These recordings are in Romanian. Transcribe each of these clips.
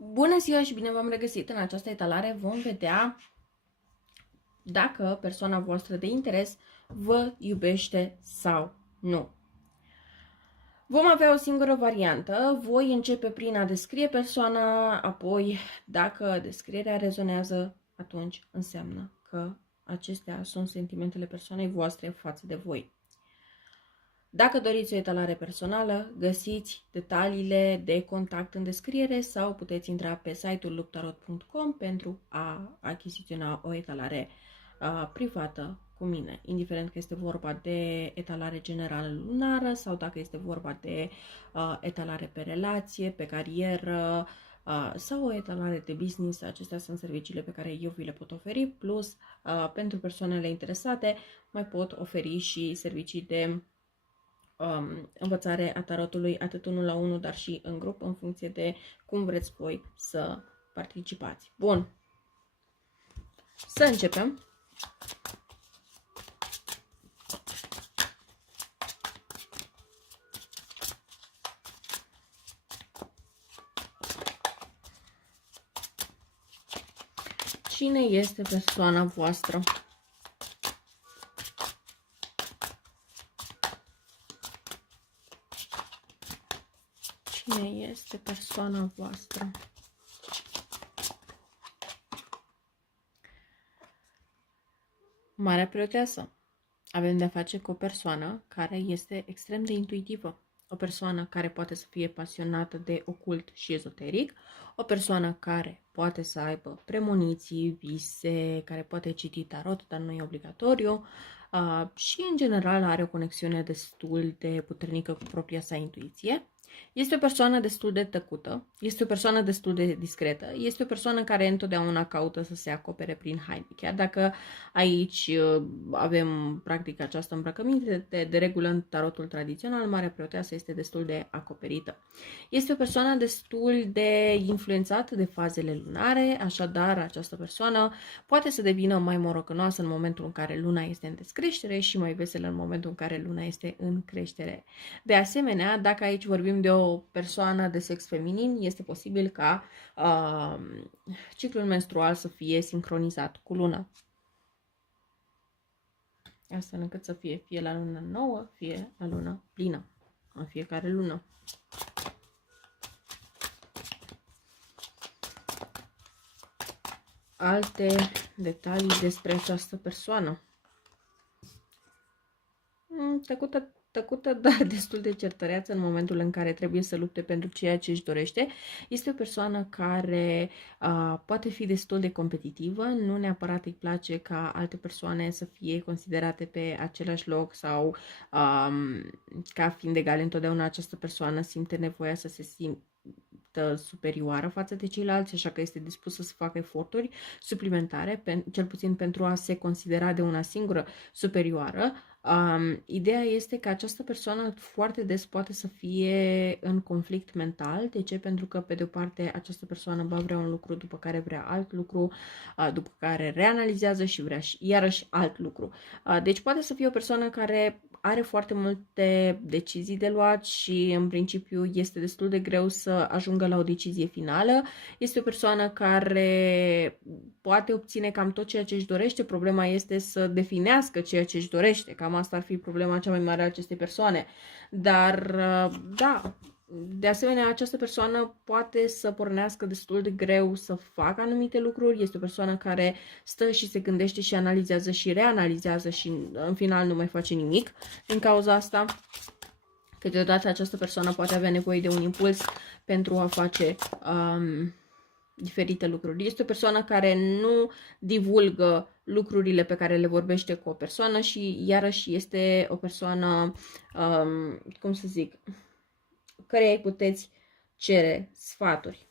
Bună ziua și bine v-am regăsit! În această etalare vom vedea dacă persoana voastră de interes vă iubește sau nu. Vom avea o singură variantă. Voi începe prin a descrie persoana, apoi dacă descrierea rezonează, atunci înseamnă că acestea sunt sentimentele persoanei voastre față de voi. Dacă doriți o etalare personală, găsiți detaliile de contact în descriere sau puteți intra pe site-ul looktarot.com pentru a achiziționa o etalare privată cu mine, indiferent că este vorba de etalare generală lunară sau dacă este vorba de etalare pe relație, pe carieră sau o etalare de business. Acestea sunt serviciile pe care eu vi le pot oferi, plus pentru persoanele interesate mai pot oferi și servicii de învățare a tarotului atât unul la unul, dar și în grup, în funcție de cum vreți voi să participați. Bun, să începem. Cine este persoana voastră? Cine este persoana voastră? Marea Preoteasă. Avem de-a face cu o persoană care este extrem de intuitivă. O persoană care poate să fie pasionată de ocult și ezoteric, o persoană care poate să aibă premoniții, vise, care poate citi tarot, dar nu e obligatoriu, și în general are o conexiune destul de puternică cu propria sa intuiție. Este o persoană destul de tăcută, este o persoană destul de discretă, este o persoană care întotdeauna caută să se acopere prin haine. Chiar dacă aici avem practic această îmbrăcăminte, de regulă în tarotul tradițional, Marea Preoteasă este destul de acoperită. Este o persoană destul de influențată de fazele lunare, așadar această persoană poate să devină mai morocănoasă în momentul în care luna este în descreștere și mai veselă în momentul în care luna este în creștere. De asemenea, dacă aici vorbim de o persoană de sex feminin, este posibil ca ciclul menstrual să fie sincronizat cu luna. Astfel încât să fie la lună nouă, fie la lună plină, în fiecare lună. Alte detalii despre această persoană. Tăcută, dar destul de certăreață în momentul în care trebuie să lupte pentru ceea ce își dorește. Este o persoană care poate fi destul de competitivă, nu neapărat îi place ca alte persoane să fie considerate pe același loc sau ca fiind egale. Întotdeauna această persoană simte nevoia să se simtă superioară față de ceilalți, așa că este dispusă să facă eforturi suplimentare, cel puțin pentru a se considera de una singură superioară. Ideea este că această persoană foarte des poate să fie în conflict mental. De ce? Pentru că, pe de o parte, această persoană va vrea un lucru, după care vrea alt lucru, după care reanalizează și vrea iarăși alt lucru. Deci poate să fie o persoană care are foarte multe decizii de luat și, în principiu, este destul de greu să ajungă la o decizie finală. Este o persoană care poate obține cam tot ceea ce își dorește. Problema este să definească ceea ce își dorește. Cam asta ar fi problema cea mai mare a acestei persoane. Dar, da, de asemenea, această persoană poate să pornească destul de greu să facă anumite lucruri. Este o persoană care stă și se gândește și analizează și reanalizează și în final nu mai face nimic din cauza asta. Câteodată această persoană poate avea nevoie de un impuls pentru a face diferite lucruri. Este o persoană care nu divulgă lucrurile pe care le vorbește cu o persoană și iarăși este o persoană, cum să zic, căreia îi puteți cere sfaturi.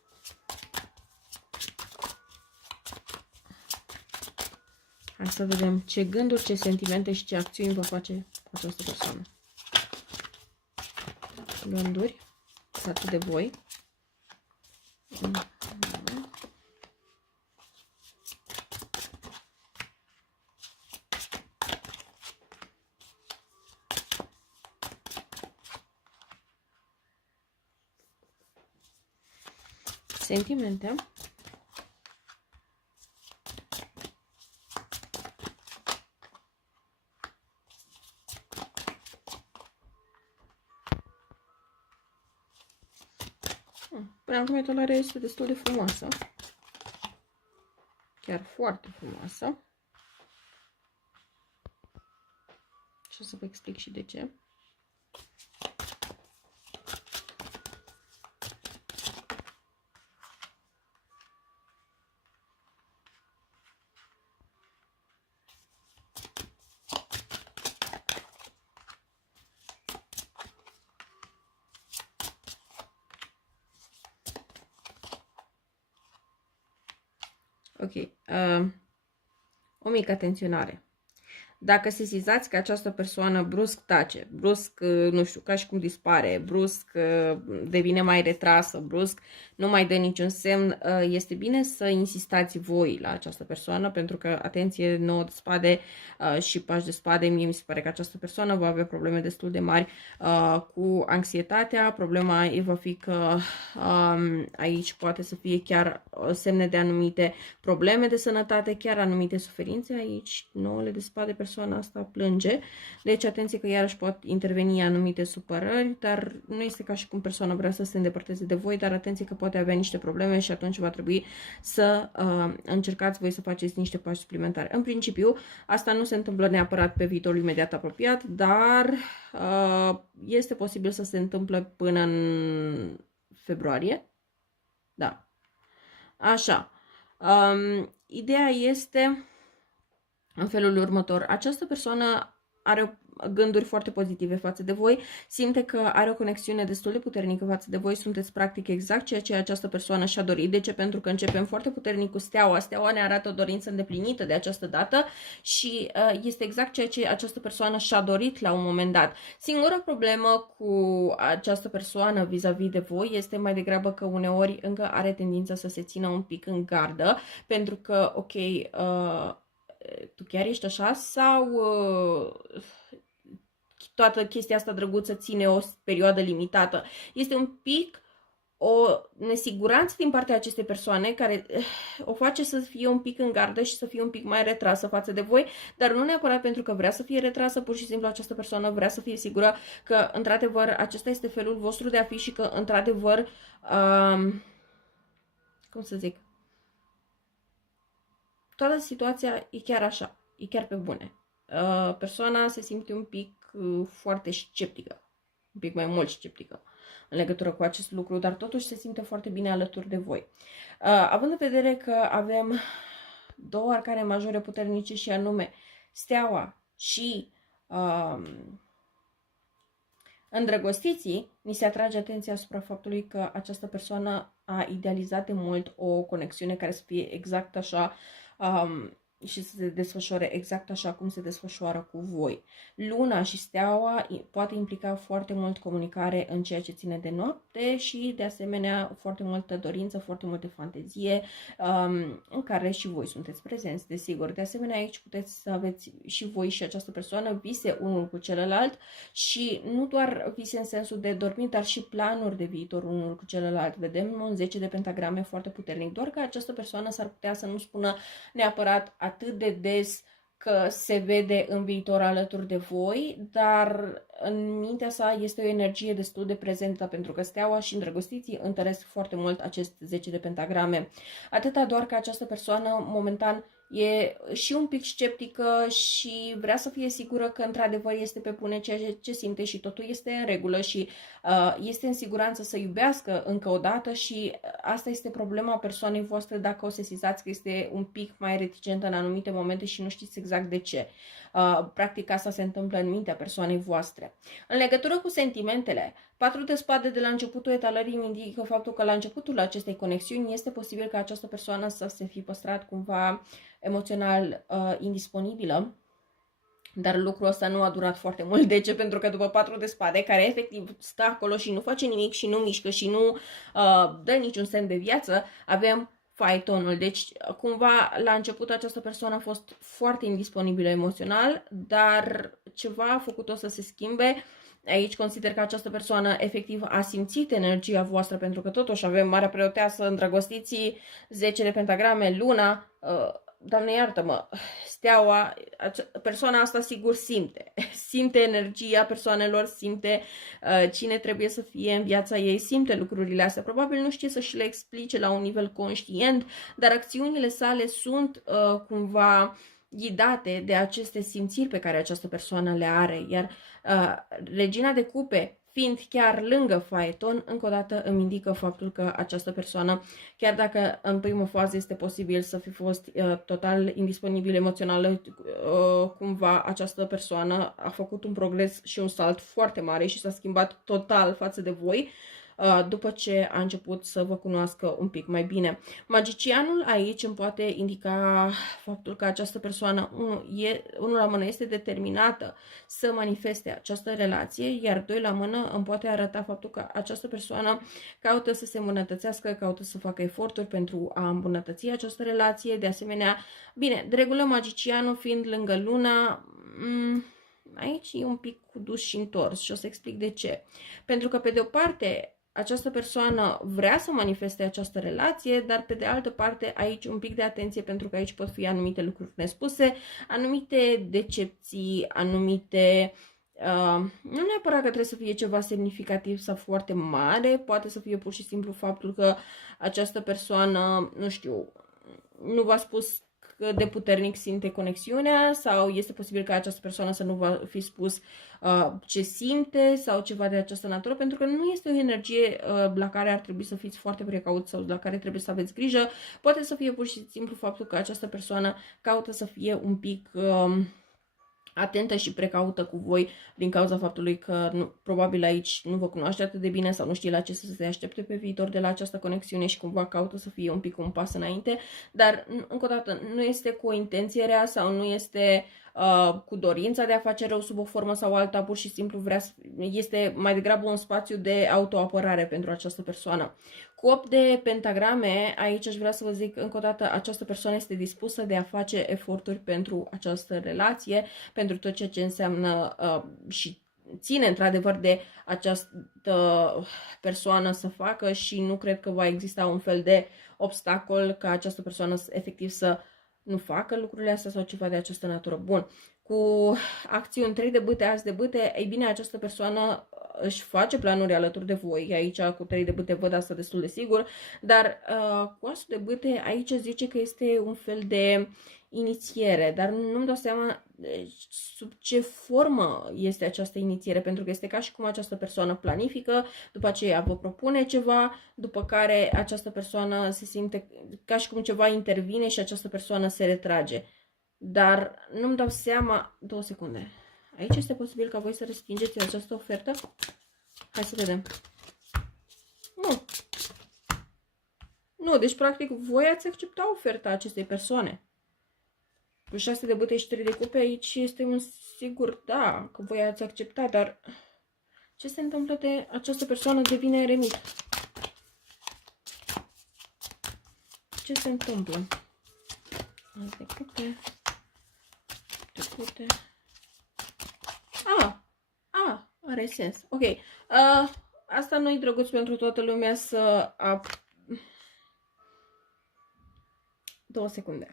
Hai să vedem ce gânduri, ce sentimente și ce acțiuni va face această persoană. Gânduri față de voi. Sentimente. Până acum etalarea este destul de frumoasă. Chiar foarte frumoasă. Și o să vă explic și de ce. Ok. O mică atenționare. Dacă sesizați că această persoană brusc tace, brusc, nu știu, ca și cum dispare, brusc devine mai retrasă, brusc nu mai dă niciun semn, este bine să insistați voi la această persoană, pentru că, atenție, 9 de spade și pași de spade, mie mi se pare că această persoană va avea probleme destul de mari cu anxietatea. Problema va fi că aici poate să fie chiar semne de anumite probleme de sănătate, chiar anumite suferințe. Aici 9 de spade, persoana asta plânge, deci atenție că iarăși pot interveni anumite supărări, dar nu este ca și cum persoana vrea să se îndepărteze de voi, dar atenție că poate avea niște probleme și atunci va trebui să încercați voi să faceți niște pași suplimentari. În principiu, asta nu se întâmplă neapărat pe viitorul imediat apropiat, dar este posibil să se întâmple până în februarie. Da. Așa. Ideea este în felul următor. Această persoană are gânduri foarte pozitive față de voi, simte că are o conexiune destul de puternică față de voi, sunteți practic exact ceea ce această persoană și-a dorit. De ce? Pentru că începem foarte puternic cu steaua. Steaua ne arată o dorință îndeplinită de această dată și este exact ceea ce această persoană și-a dorit la un moment dat. Singura problemă cu această persoană vis-a-vis de voi este mai degrabă că uneori încă are tendința să se țină un pic în gardă, pentru că, ok, tu chiar ești așa sau toată chestia asta drăguță ține o perioadă limitată? Este un pic o nesiguranță din partea acestei persoane care o face să fie un pic în gardă și să fie un pic mai retrasă față de voi, dar nu neapărat pentru că vrea să fie retrasă, pur și simplu această persoană vrea să fie sigură că într-adevăr acesta este felul vostru de a fi și că într-adevăr, cum să zic, toată situația e chiar așa, e chiar pe bune. Persoana se simte un pic foarte sceptică, un pic mai mult sceptică în legătură cu acest lucru, dar totuși se simte foarte bine alături de voi. Având în vedere că avem două arcane majore puternice și anume steaua și îndrăgostiții, ni se atrage atenția asupra faptului că această persoană a idealizat de mult o conexiune care să fie exact așa și să se desfășoare exact așa cum se desfășoară cu voi. Luna și steaua poate implica foarte mult comunicare în ceea ce ține de noapte și de asemenea foarte multă dorință, foarte multă fantezie în care și voi sunteți prezenți, desigur. De asemenea, aici puteți să aveți și voi și această persoană vise unul cu celălalt și nu doar vise în sensul de dormit, dar și planuri de viitor unul cu celălalt. Vedem un 10 de pentagrame foarte puternic, doar că această persoană s-ar putea să nu spună neapărat atât de des că se vede în viitor alături de voi, dar în mintea sa este o energie destul de prezentă, pentru că steaua și îndrăgostiții întăresc foarte mult acest 10 de pentagrame. Atâta doar că această persoană momentan e și un pic sceptică și vrea să fie sigură că într-adevăr este pe bune ceea ce simte și totul este în regulă și este în siguranță să iubească încă o dată și asta este problema persoanei voastre dacă o sesizați că este un pic mai reticentă în anumite momente și nu știți exact de ce. Practic asta se întâmplă în mintea persoanei voastre. În legătură cu sentimentele, 4 de spade de la începutul etalării îmi indică faptul că la începutul acestei conexiuni este posibil ca această persoană să se fi păstrat cumva emoțional indisponibilă, dar lucrul ăsta nu a durat foarte mult. De ce? Pentru că după 4 de spade, care efectiv stă acolo și nu face nimic și nu mișcă și nu dă niciun semn de viață, avem faetonul. Deci, cumva, la început această persoană a fost foarte indisponibilă emoțional, dar ceva a făcut-o să se schimbe. Aici consider că această persoană efectiv a simțit energia voastră, pentru că totuși avem Marea Preoteasă, îndrăgostiții, 10 de pentagrame, luna, Doamne iartă-mă, steaua, persoana asta sigur simte. Simte energia persoanelor, simte cine trebuie să fie în viața ei, simte lucrurile astea. Probabil nu știe să și le explice la un nivel conștient, dar acțiunile sale sunt cumva ghidate de aceste simțiri pe care această persoană le are. Iar regina de cupe, fiind chiar lângă faeton, încă o dată îmi indică faptul că această persoană, chiar dacă în primă fază este posibil să fi fost total indisponibil emoțional, cumva această persoană a făcut un progres și un salt foarte mare și s-a schimbat total față de voi, după ce a început să vă cunoască un pic mai bine. Magicianul aici îmi poate indica faptul că această persoană, unul la mână, este determinată să manifeste această relație, iar doi la mână îmi poate arăta faptul că această persoană caută să se îmbunătățească, caută să facă eforturi pentru a îmbunătăți această relație. De asemenea, bine, de regulă magicianul fiind lângă luna, aici e un pic cu dus și întors și o să explic de ce. Pentru că pe de o parte această persoană vrea să manifeste această relație, dar pe de altă parte aici un pic de atenție, pentru că aici pot fi anumite lucruri nespuse, anumite decepții, anumite... nu neapărat că trebuie să fie ceva semnificativ sau foarte mare, poate să fie pur și simplu faptul că această persoană, nu știu, nu v-a spus de puternic simte conexiunea, sau este posibil ca această persoană să nu va fi spus ce simte sau ceva de această natură, pentru că nu este o energie la care ar trebui să fiți foarte precauți sau la care trebuie să aveți grijă. Poate să fie pur și simplu faptul că această persoană caută să fie un pic atentă și precaută cu voi din cauza faptului că probabil aici nu vă cunoaște atât de bine sau nu știe la ce să se aștepte pe viitor de la această conexiune și cumva caută să fie un pic un pas înainte, dar încă o dată nu este cu o intenție rea sau nu este cu dorința de a face rău sub o formă sau alta, pur și simplu este mai degrabă un spațiu de autoapărare pentru această persoană. Cu 8 de pentagrame, aici aș vrea să vă zic încă o dată, această persoană este dispusă de a face eforturi pentru această relație, pentru tot ceea ce înseamnă și ține într-adevăr de această persoană să facă și nu cred că va exista un fel de obstacol ca această persoană efectiv să nu facă lucrurile astea sau ceva de această natură. Bun. Cu acțiuni 3 de bâte, as de bâte, ei bine, această persoană își face planuri alături de voi. Aici cu 3 de bâte văd asta destul de sigur, dar cu asul de bâte aici zice că este un fel de inițiere, dar nu-mi dau seama sub ce formă este această inițiere, pentru că este ca și cum această persoană planifică, după aceea vă propune ceva, după care această persoană se simte ca și cum ceva intervine și această persoană se retrage. Dar nu-mi dau seama... 2 secunde. Aici este posibil ca voi să respingeți această ofertă? Hai să vedem. Nu. Nu, deci practic voi ați accepta oferta acestei persoane. Cu 6 de bâte și 3 de cupe, aici este un sigur da, că voi ați accepta, dar ce se întâmplă de această persoană devine eremit? Ce se întâmplă? De cupe. Are sens. Ok. Asta nu-i drăguț pentru toată lumea să... 2 secunde.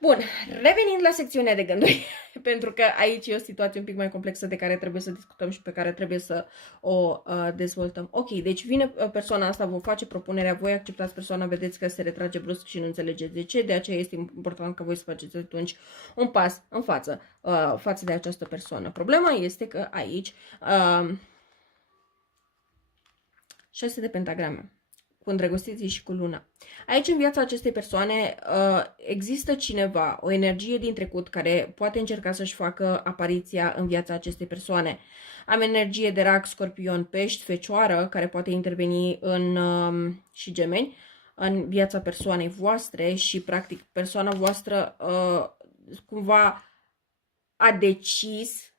Bun, revenind la secțiunea de gânduri, pentru că aici e o situație un pic mai complexă de care trebuie să discutăm și pe care trebuie să o dezvoltăm. Ok, deci vine persoana asta, vă face propunerea, voi acceptați persoana, vedeți că se retrage brusc și nu înțelegeți de ce, de aceea este important că voi să faceți atunci un pas în față de această persoană. Problema este că aici 6 de pentagrame. Cu îndrăgostiții și cu luna. Aici, în viața acestei persoane, există cineva, o energie din trecut care poate încerca să-și facă apariția în viața acestei persoane. Am energie de rac, scorpion, pești, fecioară, care poate interveni și gemeni, în viața persoanei voastre și, practic, persoana voastră cumva a decis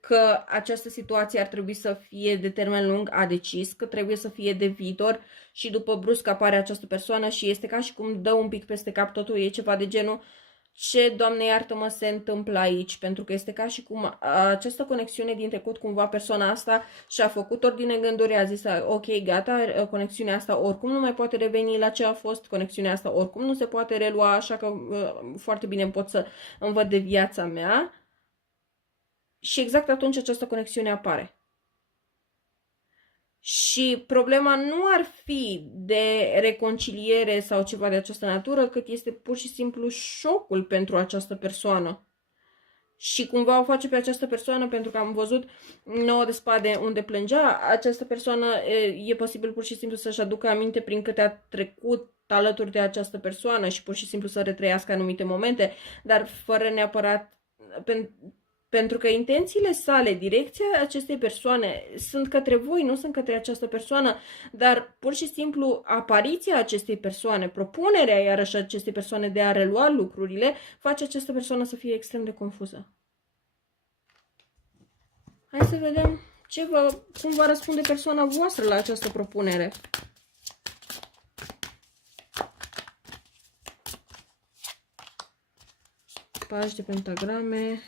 că această situație ar trebui să fie de termen lung, a decis că trebuie să fie de viitor și după brusc apare această persoană și este ca și cum dă un pic peste cap, totul e ceva de genul ce, Doamne iartă-mă, se întâmplă aici, pentru că este ca și cum această conexiune din trecut, cumva persoana asta și-a făcut ordine gânduri, a zis, ok, gata, conexiunea asta oricum nu mai poate reveni la ce a fost, conexiunea asta oricum nu se poate relua, așa că foarte bine pot să îmi văd de viața mea. Și exact atunci această conexiune apare. Și problema nu ar fi de reconciliere sau ceva de această natură, cât este pur și simplu șocul pentru această persoană. Și cumva o face pe această persoană, pentru că am văzut 9 de spade unde plângea, această persoană e posibil pur și simplu să-și aducă aminte prin câte a trecut alături de această persoană și pur și simplu să retrăiască anumite momente, dar fără neapărat... Pentru că intențiile sale, direcția acestei persoane sunt către voi, nu sunt către această persoană, dar pur și simplu apariția acestei persoane, propunerea iarăși acestei persoane de a relua lucrurile, face această persoană să fie extrem de confuză. Hai să vedem cum va răspunde persoana voastră la această propunere. Pași de pentagrame,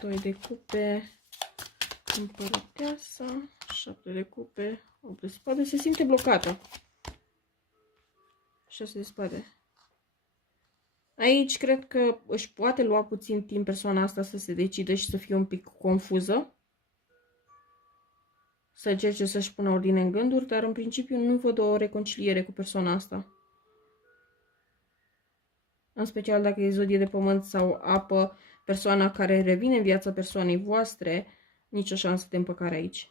2 de cupe, împărăteasa, 7 de cupe, 8 de spade, se simte blocată. 6 de spade. Aici cred că își poate lua puțin timp persoana asta să se decide și să fie un pic confuză. Să încerce să-și pună ordine în gânduri, dar în principiu nu văd o reconciliere cu persoana asta. În special dacă e zodie de pământ sau apă, persoana care revine în viața persoanei voastre, nicio șansă de împăcare aici.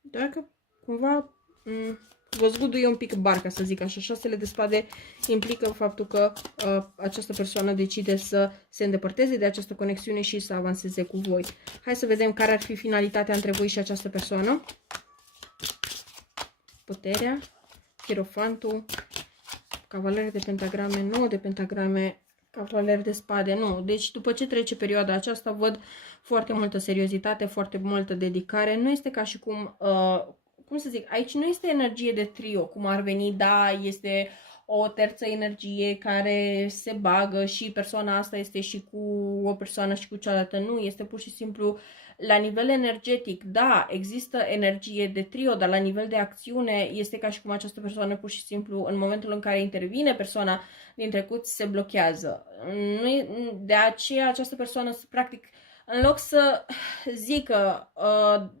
Dacă cumva vă zguduie un pic barca, să zic așa. 6 de spade implică faptul că această persoană decide să se îndepărteze de această conexiune și să avanseze cu voi. Hai să vedem care ar fi finalitatea între voi și această persoană. Puterea, Hierofantul, Cavaler de pentagrame, 9 de pentagrame, Cavaler de spade, nu. Deci după ce trece perioada aceasta văd foarte multă seriozitate, foarte multă dedicare. Nu este ca și cum, cum să zic, aici nu este energie de trio, cum ar veni, da, este o terță energie care se bagă și persoana asta este și cu o persoană și cu cealaltă. Nu, este pur și simplu la nivel energetic, da, există energie de trio, dar la nivel de acțiune este ca și cum această persoană pur și simplu, în momentul în care intervine persoana din trecut, se blochează. De aceea această persoană, practic, în loc să zică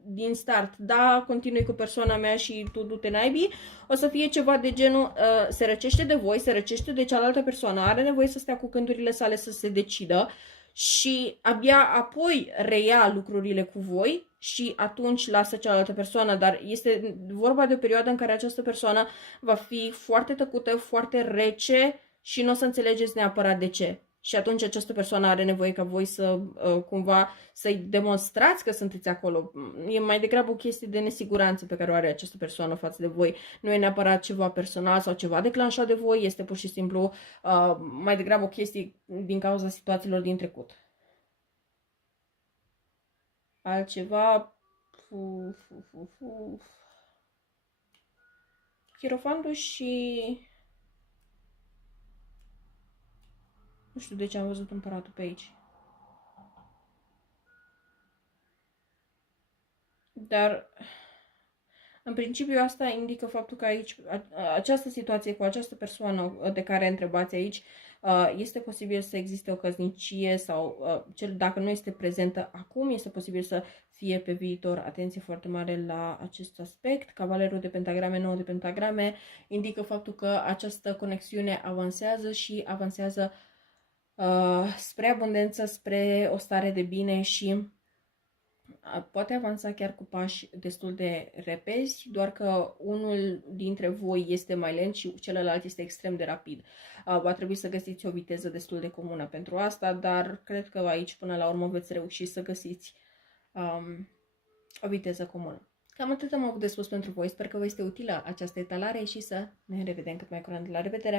din start, da, continui cu persoana mea și tu du-te naibii, o să fie ceva de genul, se răcește de voi, se răcește de cealaltă persoană, are nevoie să stea cu gândurile sale să se decidă și abia apoi reia lucrurile cu voi și atunci lasă cealaltă persoană, dar este vorba de o perioadă în care această persoană va fi foarte tăcută, foarte rece și nu o să înțelegeți neapărat de ce. Și atunci această persoană are nevoie ca voi să cumva să-i demonstrați că sunteți acolo. E mai degrabă o chestie de nesiguranță pe care o are această persoană față de voi. Nu e neapărat ceva personal sau ceva declanșat de voi, este pur și simplu mai degrabă o chestie din cauza situațiilor din trecut. Altceva... Hierofantul și... Nu știu de ce am văzut împăratul pe aici. Dar, în principiu, asta indică faptul că aici, această situație cu această persoană de care întrebați aici, este posibil să existe o căsnicie sau, dacă nu este prezentă acum, este posibil să fie pe viitor. Atenție foarte mare la acest aspect. Cavalerul de pentagrame, 9 de pentagrame, indică faptul că această conexiune avansează și avansează spre abundență, spre o stare de bine și poate avansa chiar cu pași destul de repezi, doar că unul dintre voi este mai lent și celălalt este extrem de rapid. Va trebui să găsiți o viteză destul de comună pentru asta, dar cred că aici până la urmă veți reuși să găsiți o viteză comună. Cam atât am avut de spus pentru voi, sper că vă este utilă această etalare și să ne revedem cât mai curând. La revedere!